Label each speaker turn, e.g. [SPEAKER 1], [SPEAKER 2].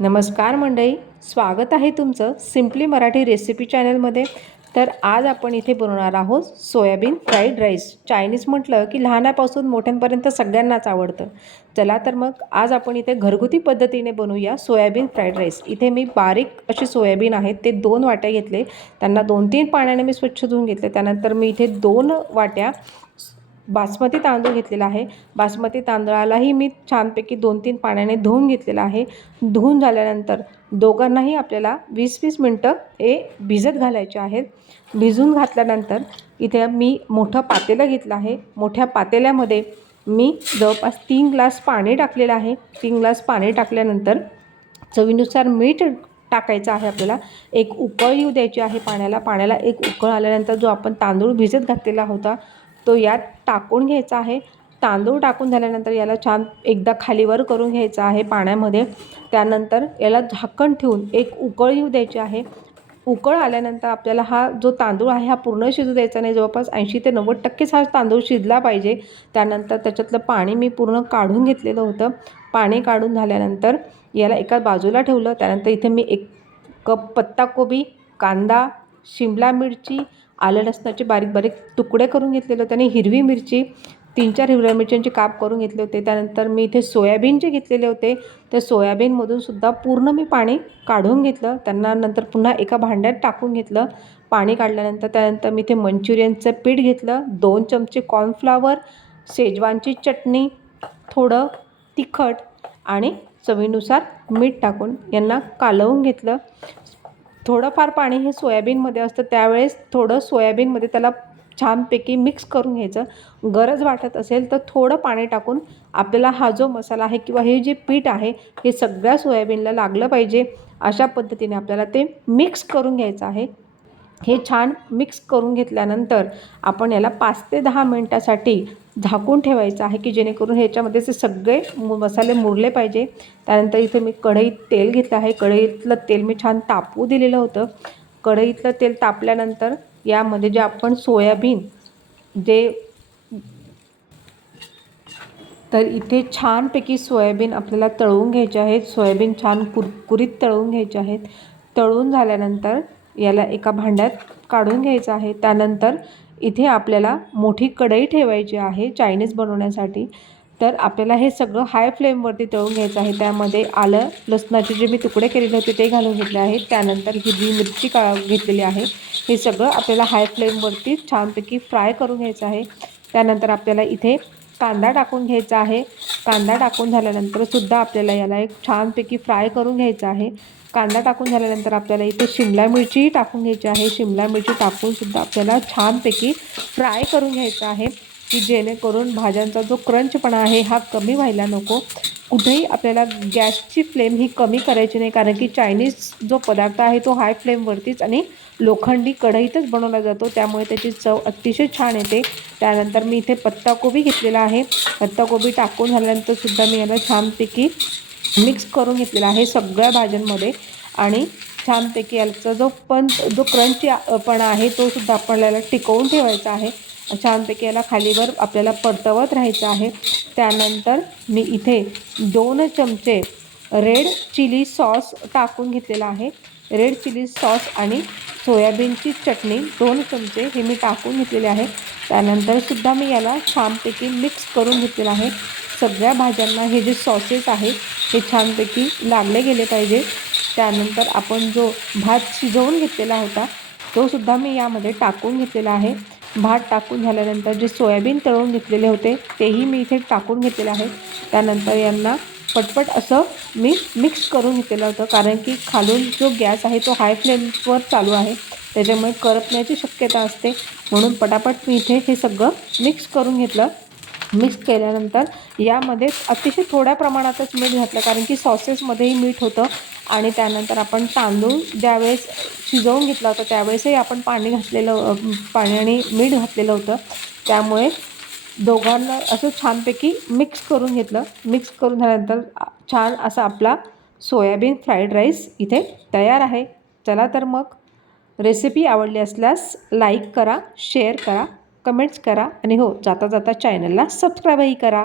[SPEAKER 1] नमस्कार मंडळी स्वागत आहे तुमचं सिम्पली मराठी रेसिपी चॅनलमध्ये तर आज आपण इथे बनवणार आहोत सोयाबीन फ्राईड राईस चायनीज म्हटलं की लहानापासून मोठ्यांपर्यंत सगळ्यांनाच आवडतं. चला तर मग आज आपण इथे घरगुती पद्धतीने बनवूया सोयाबीन फ्राईड राईस इथे मी बारीक असे सोयाबीन आहेत ते दोन वाट्या घेतले. त्यांना दोन तीन पाण्याने मी स्वच्छ धुवून घेतले. त्यानंतर मी इथे दोन वाट्या बासमती तांदूळ घेतलेला आहे. बासमती तांदळालाही मी छानपैकी दोन तीन पाण्याने धुवून घेतलेला आहे. धुवून झाल्यानंतर दोघांनाही आपल्याला वीस वीस मिनटं हे भिजत घालायचे आहेत. भिजून घातल्यानंतर इथे मी मोठं पातेलं घेतलं आहे. मोठ्या पातेल्यामध्ये मी जवळपास तीन ग्लास पाणी टाकलेलं आहे. तीन ग्लास पाणी टाकल्यानंतर चवीनुसार मीठ टाकायचं आहे आपल्याला. एक उकळ येऊ द्यायची आहे पाण्याला. पाण्याला एक उकळ आल्यानंतर जो आपण तांदूळ भिजत घातलेला होता तो यात टाकून घ्यायचा आहे. तांदूळ टाकून झाल्यानंतर याला छान एकदा खालीवर करून घ्यायचा आहे पाण्यामध्ये. त्यानंतर याला झाकण ठेवून एक उकळ येऊ द्यायची आहे. उकळ आल्यानंतर आपल्याला हा जो तांदूळ आहे हा पूर्ण शिजू द्यायचा नाही. जवळपास ऐंशी ते नव्वद टक्केच हा तांदूळ शिजला पाहिजे. त्यानंतर त्याच्यातलं पाणी मी पूर्ण काढून घेतलेलं होतं. पाणी काढून झाल्यानंतर याला एका बाजूला ठेवलं. त्यानंतर इथे मी एक कप पत्ताकोबी कांदा शिमला मिरची आलं लसणाचे बारीक बारीक तुकडे करून घेतलेले होते आणि हिरवी मिरची तीन चार हिरव्या मिरच्यांचे काप करून घेतले होते. त्यानंतर मी इथे सोयाबीन जे घेतलेले होते त्या सोयाबीनमधून सुद्धा पूर्ण मी पाणी काढून घेतलं. त्यांना नंतर पुन्हा एका भांड्यात टाकून घेतलं. पाणी काढल्यानंतर त्यानंतर मी इथे मंचुरियनचं पीठ घेतलं. दोन चमचे कॉर्नफ्लावर शेजवानची चटणी थोडं तिखट आणि चवीनुसार मीठ टाकून यांना कालवून घेतलं. थोडंफार पाणी हे सोयाबीनमध्ये असतं त्यावेळेस थोडं सोयाबीनमध्ये त्याला छानपैकी मिक्स करून घ्यायचं. गरज वाटत असेल तर थोडं पाणी टाकून आपल्याला हा जो मसाला आहे किंवा हे जे पीठ आहे हे सगळ्या सोयाबीनला लागलं पाहिजे. अशा पद्धतीने आपल्याला ते मिक्स करून घ्यायचं आहे. हे छान मिक्स करून घेतल्यानंतर आपण याला पाच ते दहा मिनटासाठी झाकून ठेवायचं आहे की जेणेकरून ह्याच्यामध्ये ते सगळे मसाले मुरले पाहिजे. त्यानंतर इथे मी कढईत तेल घेतलं आहे. कढईतलं तेल मी छान तापवू दिलेलं होतं. कढईतलं तेल तापल्यानंतर यामध्ये जे आपण सोयाबीन जे तर इथे छानपैकी सोयाबीन आपल्याला तळून घ्यायचे आहेत. सोयाबीन छान कुरकुरीत तळून घ्यायचे आहेत. तळून झाल्यानंतर याला एका भांड्यात काढून घ्यायचं आहे. त्यानंतर इथे आपल्याला मोठी कढई ठेवायची आहे चायनीज बनवण्यासाठी. तर आपल्याला हे सगळं हाय फ्लेमवरती तळून घ्यायचं आहे. त्यामध्ये आलं लसणाचे जे मी तुकडे केलेले होते ते घालून घेतले आहेत. त्यानंतर हिरवी मिरची का घेतलेली आहे. हे सगळं आपल्याला हाय फ्लेमवरती छानपैकी फ्राय करून घ्यायचं आहे. त्यानंतर आपल्याला इथे कांदा टाकून घ्यायचा आहे. कांदा टाकून झाल्यानंतर सुद्धा आपल्याला याला एक छानपैकी फ्राय करून घ्यायचा आहे. कांदा टाकून झाल्यानंतर आपल्याला इथे शिमला मिरचीही टाकून घ्यायची आहे. शिमला मिरची टाकूनसुद्धा आपल्याला छानपैकी फ्राय करून घ्यायचं आहे. की जेणेकरून भाज्यांचा जो क्रंचपणा आहे हा कमी व्हायला नको. कुठेही आपल्याला गॅसची फ्लेम ही कमी करायची नाही कारण की चायनीज जो पदार्थ आहे तो हाय फ्लेमवरतीच आणि लोखंडी कढईतच बनवला जातो. त्यामुळे त्याची चव अतिशय छान येते. त्यानंतर मी इथे पत्ताकोबी घेतलेला आहे. पत्ताकोबी टाकून झाल्यानंतर सुद्धा मी याला छानपैकी मिक्स करून घेतलेला आहे सगळ्या भाज्यांमध्ये. आणि छानपैकी याचा जो पण जो क्रंचपणा पण आहे तो सुद्धा आपल्याला टिकवून ठेवायचा आहे. छानपैकी याला खालीवर आपल्याला परतवत राहायचं आहे. त्यानंतर मी इथे दोन चमचे रेड चिली सॉस टाकून घेतलेला आहे. रेड चिली सॉस आणि सोयाबीनची चटणी दोन चमचे हे मी टाकून घेतलेले आहे. त्यानंतर सुद्धा मी याला छानपैकी मिक्स करून घेतलेलं आहे. सगळ्या भाज्यांना हे जे सॉसेस आहेत हे छानपैकी लागले गेले पाहिजे. त्यानंतर आपण जो भात शिजवून घेतलेला होता तो सुद्धा मी यामध्ये टाकून घेतलेला आहे. भात टाकून झाल्यानंतर जे सोयाबीन तळून घेतलेले होते तेही मी इथे टाकून घेतलेलं आहे त्यानंतर यांना पटपट असं मी मिक्स करून घेतलेलं होतं कारण की खालून जो गॅस आहे तो हाय फ्लेमवर चालू आहे. त्याच्यामुळे करपण्याची शक्यता असते. म्हणून पटापट मी इथे हे सगळं मिक्स करून घेतलं. मिक्स केल्यानंतर यामध्ये अतिशय थोड्या प्रमाणातच मीठ घातलं कारण की सॉसेसमध्येही मीठ होतं. आणि त्यानंतर आपण तांदूळ ज्यावेळेस शिजवून घेतला होता त्यावेळेसही आपण पाणी घातलेलं पाणी आणि मीठ घातलेलं होतं. त्यामुळे दोघांना असं छानपैकी मिक्स करून घेतलं. मिक्स करून झाल्यानंतर छान असा आपला सोयाबीन फ्राईड राईस इथे तयार आहे. चला तर मग रेसिपी आवडली असल्यास लाईक करा शेअर करा. कमेंट्स करा आणि हो जाता जाता चॅनलला सबस्क्राईबही करा.